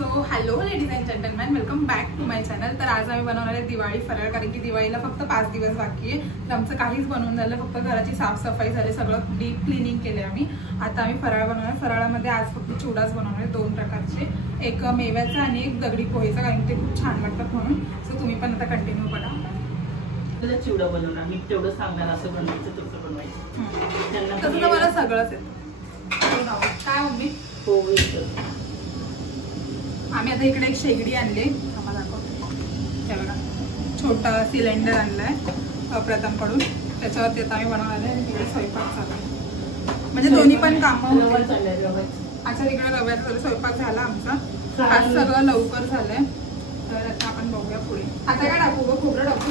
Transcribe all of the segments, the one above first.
So hello ladies and gentleman, welcome back to my channel. तर आज आम्ही बनवणार आहे दिवाळी फराळ, कारण की दिवाळीला फक्त 5 दिवस बाकी आहे। तर आमचं काहीच बनवून झालं, फक्त घराची साफसफाई झाली, सगळं डीप क्लिनिंग केले आम्ही। आता आम्ही फराळ बनवणार। फराळामध्ये आज फक्त चिवडाच बनवणार आहे, 2 प्रकारचे, एक मेव्याचा आणि एक दगडी पोहेचा, कारण ते खूप छान वाटतात म्हणून। सो तुम्ही पण आता कंटिन्यू करा। चिवडा बनवणार मी, तेवढं सांगणार असं बनवायचं तसं बनवायचं। तसं तर मला सगळंच येतं। काय मम्मी? हो, आम्ही आता इकडे एक शेगडी आणली, आम्हाला दाखवतो। हे बघा, छोटा सिलेंडर आणलाय प्रथम कडून, त्याच्यावरती आता आम्ही बनवणार आहे। तिकडे स्वयंपाक चालू आहे, म्हणजे दोन्ही पण कामं। अच्छा, तिकडे रव्याचा स्वयंपाक झाला आमचा, आज सगळं लवकर झालंय। तर आता आपण बघूया पुढे। आता काय टाकू गं? खोबरं टाकू?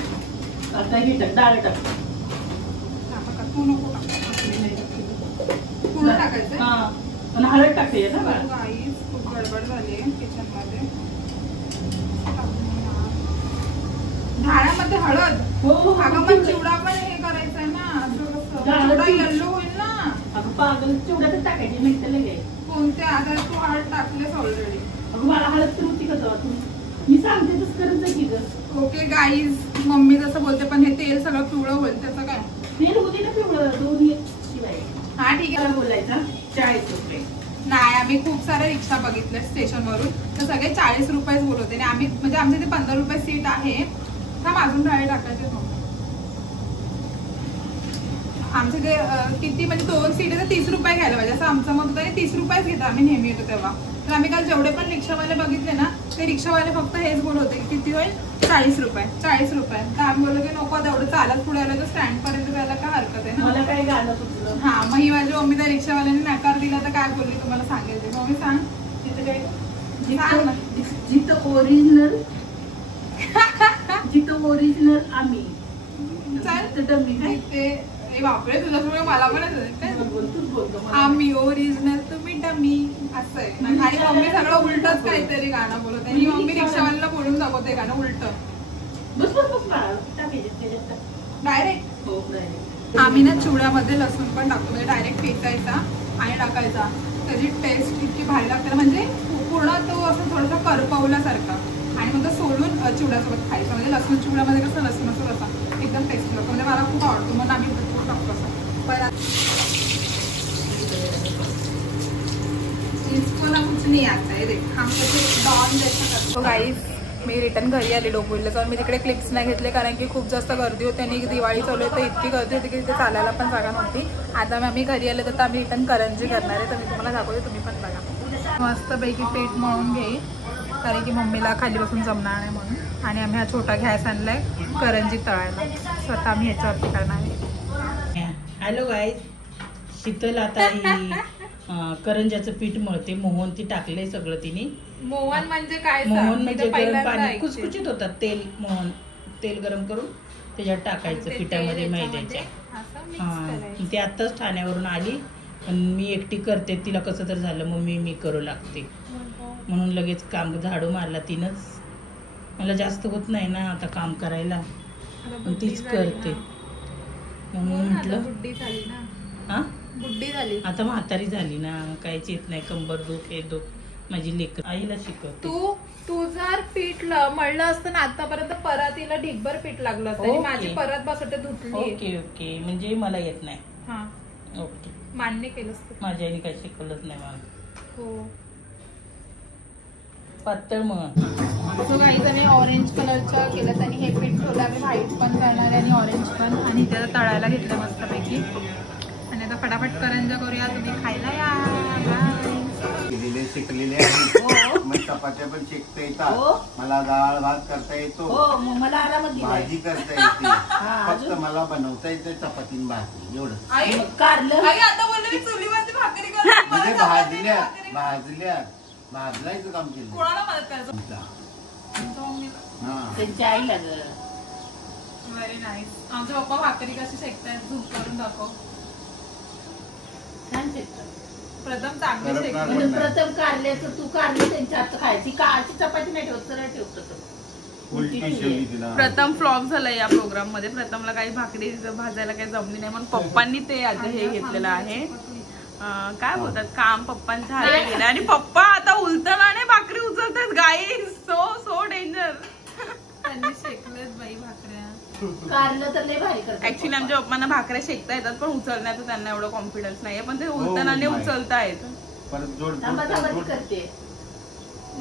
आता ही डाळ टाक। तू नको टाकू, पूर्ण टाकायचं। हा, पण हळद टाकते ना बाळा। गाईस, खूप गडबड झाली आहे किचन मध्ये। धाण्यामध्ये हळद? हो, अगं पण चिवडा पण हे करायचंय ना, चिवडा येल्लो होईल ना। अगं पागल, चिवडा तर टाकायची नाही त्याला काय? कोणत्या? आता तू हळद टाकलेस ऑलरेडी। अगं मला हळद तर होती का तेव्हा? तू मी सांगते तसं करत की गं। ओके गाईज, मम्मी जसं बोलते, पण हे तेल सगळं पिवळं होईल, त्याचं काय? तेल होती ना पिवळं, दोन्ही शिवाय। हा ठीक आहे, बोलायचं 40 रुपये नाही। आम्ही खूप साऱ्या रिक्षा बघितल्या स्टेशनवरून, तर सगळे 40 रुपयेच बोलवते। आणि आम्ही म्हणजे आमच्या इथे 15 रुपये सीट आहे। थांब, अजून डाळे टाकायचे। आमच्या इथे किती म्हणजे 2 सीट आहे, तर 30 रुपये घ्यायला पाहिजे असं आमचं मत होतं। आणि 30 रुपयेच घेतो आम्ही नेहमी येतो तेव्हा। तर आम्ही काल जेवढे पण रिक्षावाले बघितले ना, ते रिक्षावाले फक्त हेच बोलवते, किती होईल? 40 रुपये, 40 रुपये। तर आम्ही बोललो की नको, तेवढं चालत पुढे आलं तर स्टँड पर्यंत जायला काय हरकत आहे ना। मला काय गाणं सुचलं। हा, मग ही माझी मम्मी त्या रिक्षावाल्याने नकार दिला, तर काय बोलली तुम्हाला सांगेल ते। मम्मी सांग, तिथे काय? जिथं ओरिजिनल जिथं ओरिजिनल आम्ही बापरे, तुला सगळं मला पण आम्ही ओरिजिनल, तुम्ही डमी, असं आहे। आणि मम्मी सगळं उलटच काहीतरी गाणं बोलत आहे। मम्मी रिक्षावाल्याला बोलून दाखवते गाणं उलट डायरेक्ट। आम्ही ना चिवड्यामध्ये लसूण पण टाकतो, म्हणजे डायरेक्ट ठेचायचा आणि टाकायचा। त्याची टेस्ट इतकी भारी लागते, म्हणजे पूर्ण तो असं थोडासा करपवल्यासारखा। आणि मग तो सोडून चिवड्यासोबत खायचा, म्हणजे लसूण चिवड्यामध्ये कसं लसूणाचा रसा एकदम टेस्टी लागतो, म्हणजे मला खूप आवडतो, म्हणून आम्ही भरपूर टाकतो असं। पर इसको ना कुछ नहीं आता है, देख हम कैसे डॉन जैसा करतो। तो गाइस, मी रिटर्न घरी आले डोंबिवलीला जाऊन। मी तिकडे क्लिप्स नाही घेतले, कारण की खूप जास्त गर्दी होती आणि दिवाळी चालू आहे, तर इतकी गर्दी होती की तिथे चालायला पण जागा नव्हती। आता आम्ही घरी आले, तर आम्ही रिटर्न करंजी करणार आहे, तर मी तुम्हाला दाखवते, तुम्ही पण बघा। मस्तपैकी पीठ मळून घेईल, कारण की मम्मीला खाली बसून जमणार नाही म्हणून। आणि आम्ही हा छोटा गॅस आणलाय करंजी तळायला, स्वतः आम्ही ह्याच्यावरती करणार आहे। हॅलो गाईज, शीतल आता ही करंजाचं पीठ मळते। मोहन ती टाकले सगळं तिने। मोहन म्हणजे काय? मोहन म्हणजे गरम पाणी, कुचकुचित होतात तेल। मोहन तेल गरम करून त्याच्यात टाकायचं पिठामध्ये मैद्याच्या। हा, ती आत्ताच ठाण्यावरून आली, पण मी एकटी करते, तिला कसं तर झालं, मग मी करू लागते, म्हणून लगेच काम झाडू मारला तिनंच। मला जास्त होत नाही ना आता काम करायला, पण तीच करते, म्हणून म्हटलं हा बुड्डी झाली, आता म्हातारी झाली ना, काहीच येत नाही, कंबर दुख, हे दुख, माझी लेकर आईला शिकवते। तू जर पीठ मळलं असतं ना आतापर्यंत, परातीला ढिगभर पीठ लागलं असतं। माझी परत बसते धुतली। ओके ओके, म्हणजे मला येत नाही। हा ओके, मान्य केलं, माझ्या आईने काही शिकवलंच नाही मला। हो, पातळ मग तो काही जणी ऑरेंज कलरच्या केलं, आणि हे पीठ ठेवलं आम्ही व्हाईट पण करणार आणि ऑरेंज पण, आणि त्याला तळायला घेतलं मस्तपैकी। आणि आता फटाफट करंजा करूया, तुम्ही खायला या। शिकलेले आहे, मग चपात्या पण शिकता येतात, मला डाळ भात करता येतो, मला आरामात भाजी करता येते, फक्त मला बनवता येते चपाती भाजी, एवढं। म्हणजे भाजल्याचं काम केलं। कोणाला मदत करायचं? त्यांच्या आईला। Very nice. आमचा पप्पा भाकरी कशी शेकतायत, झूम करून दाखव। छान शेकतात प्रथम, चांगली शेकतात। प्रथम कारल्याचं तू कारली त्यांच्या हात खायची, काळची चपाती नाही ठेवत, सरळ ठेवतो। प्रथम फ्लॉप झाला या प्रोग्राम मध्ये। प्रथमला काही भाकरी भाजायला काही जमली नाही, म्हणून पप्पांनी ते आज हे घेतलेलं आहे। काय बोलतात, काम पप्पांच्या हाती गेलं, आणि पप्पा आता उलटणाने भाकरी उचलतात कारलं तर लय भारी करतात. ऍक्च्युली आमच्या पप्पांना भाकऱ्या शेकता येतात पण उचलण्याचं त्यांना एवढं कॉन्फिडन्स नाहीये पण ते उलताना नाही. उचलता येतं. परत जोड थांबा ती करते.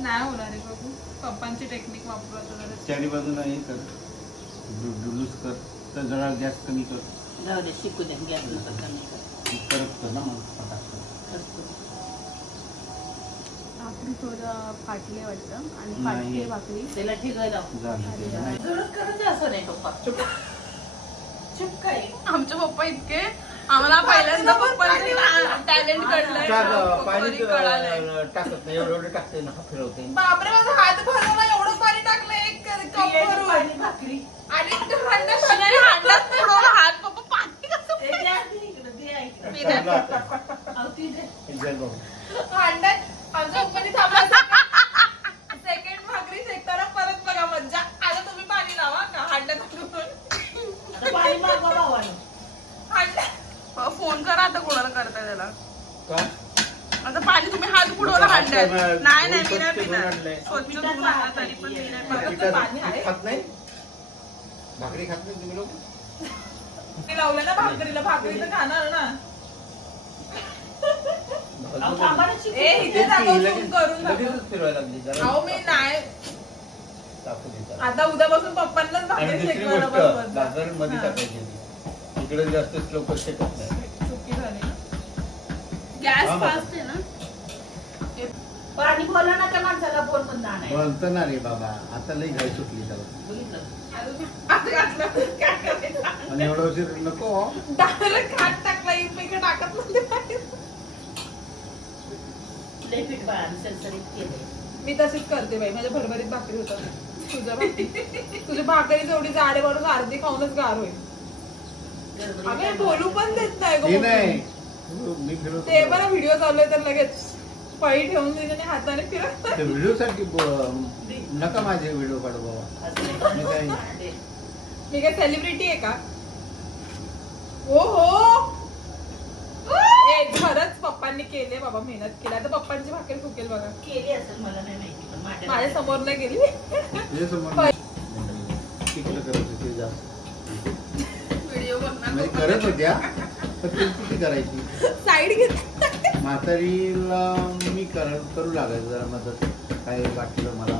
नाही होणार आहे बघू पप्पांची टेक्निक वापरत. चारी बाजूला हे कर डुलूस कर तर जरा गॅस कमी कर. जाऊ दे शिकू दे गॅस नका कमी कर. परत कर ना मग पटापट. भाकरी थोडं फाटले वाटतं आणि नाही. फाटली भाकरी त्याला ठिकाय जाऊ. झालं नाही. जोरात करायचं असं नाही पप्पा. चुप काय. आमचे पप्पा इतके आम्हाला पहिल्यांदा पप्पांचे टॅलेंट कळलंय. पाणी कळालंय. टाकत नाही एवढं टाकते ना फिरवते. बापरे माझा हात भरवला एवढं पाणी टाकलं एक कप भरून भाकरी आणि हांड्यात बुडवलं हात पप्पा पाणी कसं हांड्यात आमच्या पप्पानी थांबला सेकंड भाकरी शेकताना परत बघा मज्जा. आता तुम्ही पाणी लावा का हांड्यात पाणी मागवा भावानं. फोन करा आता कोणाला करताय त्याला. आता पाणी तुम्ही हात बुडवला हांड्यात. नाही मी नाही पिणार. स्वच्छ धुवून आणा तरी पण मी नाही पिणार. पाणी आहे खात नाही भाकरी खात नाही तुम्ही लोक. मी लावलं ना भाकरीला भाकरी तर खाणार ना. इथे करून अहो मी नाही आता उद्यापासून पप्पांनाच भाकरी शेकवायला भाकर मध्ये टाकायची इकडे जास्त लवकर शेकत नाही. चुकी झाली गॅस फास्ट आहे ना. पाणी बोला ना त्या माणसाला बोल पण नाही बोलतो ना रे बाबा आता लई घाई सुटली त्याला आणि एवढं उशीर नको डायरेक्ट खात टाकला इकडे टाकत नव्हते. लय पीठ बाळानं सरसरीत केलंय. मी तशीच करते बाई माझ्या भरभरीत भाकरी होतात. तुझी भाकरी जेवढी जाडे वरून अर्धी खाऊनच गार होईल. आम्ही बोलू पण देत नाही मी फिरवतो ते बरं व्हिडिओ चालू आहे तर लगेच पळी ठेवून दिली हाताने फिरत. व्हिडिओ साठी नका माझे व्हिडिओ काढू बाबा. मी काय सेलिब्रिटी आहे का. ओ हो खरंच पप्पांनी केले बाबा मेहनत केली. आता पप्पांची भाकरी फुकेल बघा. केली असेल मला नाही माहिती पण माझ्या समोर नाही गेली. व्हिडिओ म्हणजे करत होत्या पण ती किती करायची साईड घेत. म्हातारीला मी करू लागायचं जरा मदत काय वाटलं मला.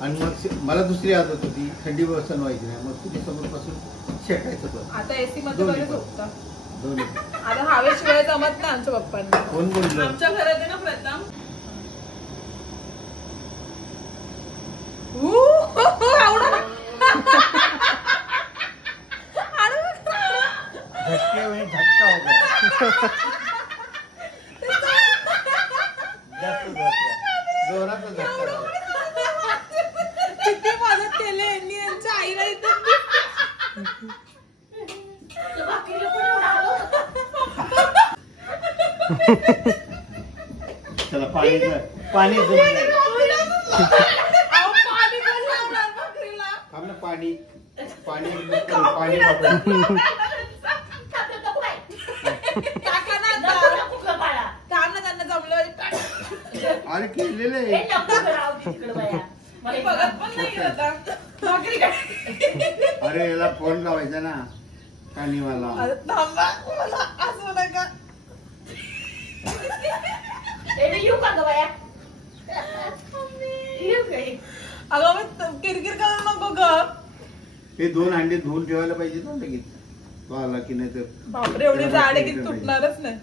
आणि मग मला दुसरी आदत होती थंडी बसन व्हायची नाही. मग तुझ्या समोर पासून शेकायचं पण. आता एसी मध्ये बरे झोपता. दोन्ही आता हवेशिवाय जमत नाही आमच्या पप्पांना. कोण बोललं आमच्या घरात आहे ना प्रथम झटका हो गया जास्त जोरात झटका. किती मदत केली यांनी यांच्या आईला इथं. चला पाणी पाणी पाणी पाणी पाणी त्यांना जमलं. अरे केलेले अरे याला फोन लावायचा ना कानीवाला. थांबा मला असं नका. येऊ का गया अगं मग किरकिर करू नको ग. हे 2 अंडे धुवून ठेवायला पाहिजे ना लगेच. तो आला की नाही तर बापरे एवढी जाड आहे की तुटणारच नाही.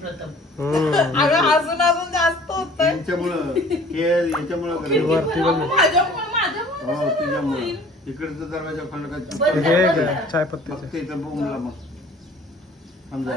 प्रथम अगं अजून अजून जास्त होत याच्यामुळं याच्यामुळं हो तुझ्यामुळं इकडचा दरवाजा फलका फक्त इथं बोंबला मग समजा